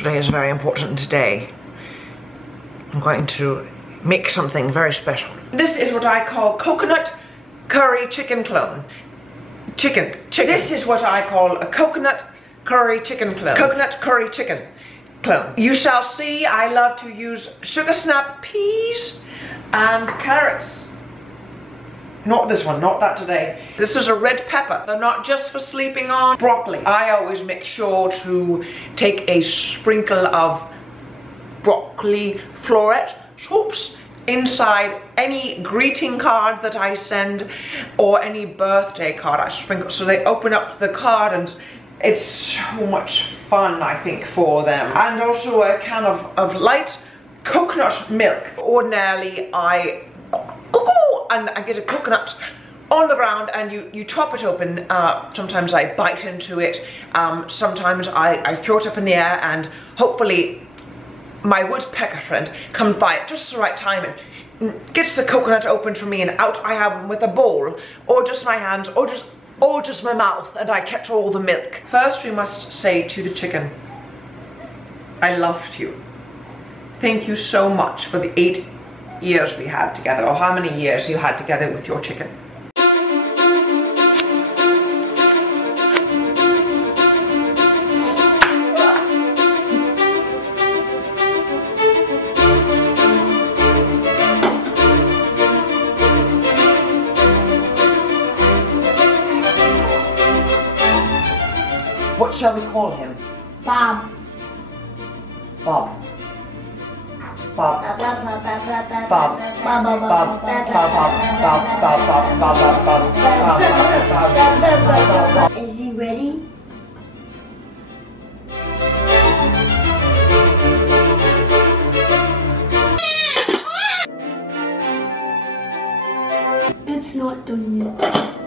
Today is very important. Today I'm going to make something very special. This is what I call coconut curry chicken clone. Chicken. This is what I call a coconut curry chicken clone. Coconut curry chicken clone. You shall see I love to use sugar snap peas and carrots. Not this one, not that today. This is a red pepper. They're not just for sleeping on. Broccoli. I always make sure to take a sprinkle of broccoli floret chops inside any greeting card that I send or any birthday card I sprinkle, so they open up the card and it's so much fun, I think, for them. And also a can of light coconut milk. Ordinarily I get a coconut on the ground and you chop it open. Sometimes I bite into it, sometimes I throw it up in the air, and hopefully my woodpecker friend comes by at just the right time and gets the coconut open for me, and out I am with a bowl, or just my hands, or just my mouth, and I catch all the milk. First we must say to the chicken, I loved you. Thank you so much for the 8 years we had together, or how many years you had together with your chicken. What shall we call him? Bob. Bob. Bob. Bob. Bob. Bob. Bob. Is he ready? It's not done yet.